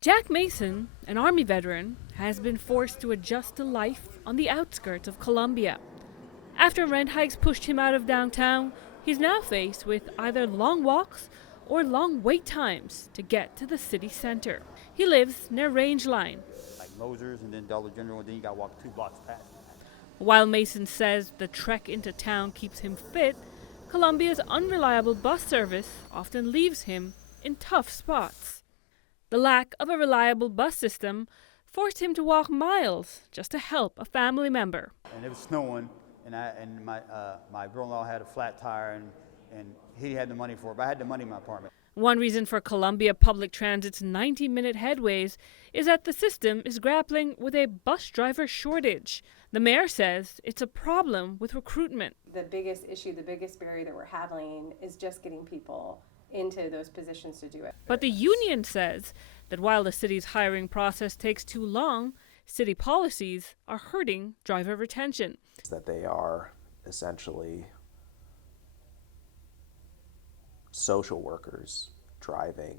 Jack Mason, an Army veteran, has been forced to adjust to life on the outskirts of Columbia. After rent hikes pushed him out of downtown, he's now faced with either long walks or long wait times to get to the city center. He lives near Rangeline. Like Moser's and then Dollar General, and then you got to walk 2 blocks past. While Mason says the trek into town keeps him fit, Columbia's unreliable bus service often leaves him in tough spots. The lack of a reliable bus system forced him to walk miles just to help a family member. And it was snowing, and my brother-in-law had a flat tire, and he had the money for it, but I had the money in my apartment. One reason for Columbia Public Transit's 90-minute headways is that the system is grappling with a bus driver shortage. The mayor says it's a problem with recruitment. The biggest issue, the biggest barrier that we're having is just getting people into those positions to do it. But the union says that while the city's hiring process takes too long, city policies are hurting driver retention. That they are essentially social workers driving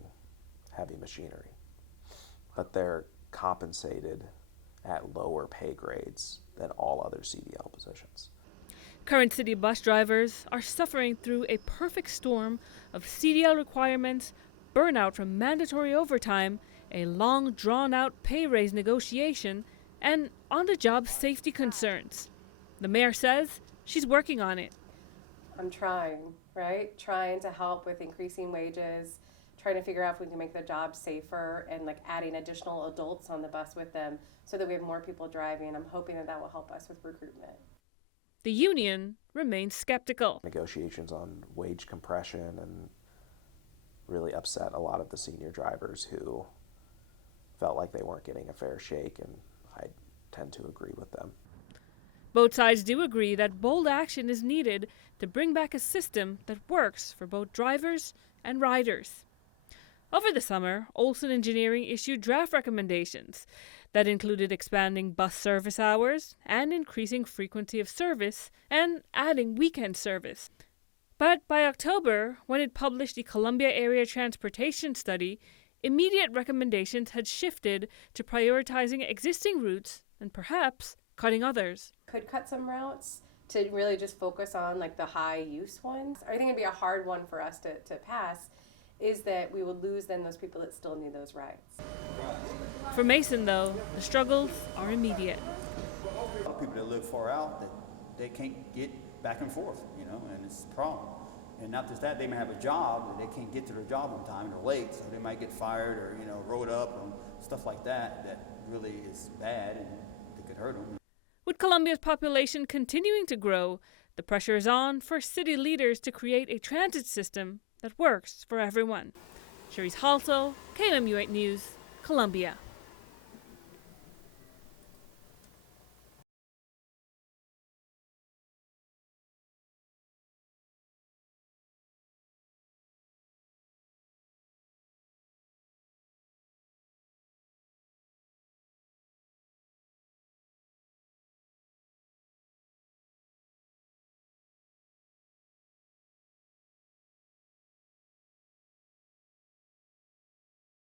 heavy machinery, but they're compensated at lower pay grades than all other CDL positions. Current city bus drivers are suffering through a perfect storm of CDL requirements, burnout from mandatory overtime, a long drawn-out pay raise negotiation, and on-the-job safety concerns. The mayor says she's working on it. I'm trying, right? Trying to help with increasing wages, trying to figure out if we can make the job safer and like adding additional adults on the bus with them so that we have more people driving. I'm hoping that will help us with recruitment. The union remains skeptical. Negotiations on wage compression and really upset a lot of the senior drivers who felt like they weren't getting a fair shake, and I tend to agree with them. Both sides do agree that bold action is needed to bring back a system that works for both drivers and riders. Over the summer, Olson Engineering issued draft recommendations that included expanding bus service hours and increasing frequency of service and adding weekend service. But by October, when it published the Columbia Area Transportation Study, immediate recommendations had shifted to prioritizing existing routes and perhaps cutting others. Could cut some routes to really just focus on like the high use ones. I think it'd be a hard one for us to pass, is that we would lose then those people that still need those rides. For Mason, though, the struggles are immediate. A lot of people that live far out, that they can't get back and forth, and it's a problem. And not just that, they may have a job, that they can't get to their job on time, and they're late, so they might get fired or, rode up or stuff like that, that really is bad and that could hurt them. With Columbia's population continuing to grow, the pressure is on for city leaders to create a transit system that works for everyone. Cherise Halto, KMMU 8 News, Columbia.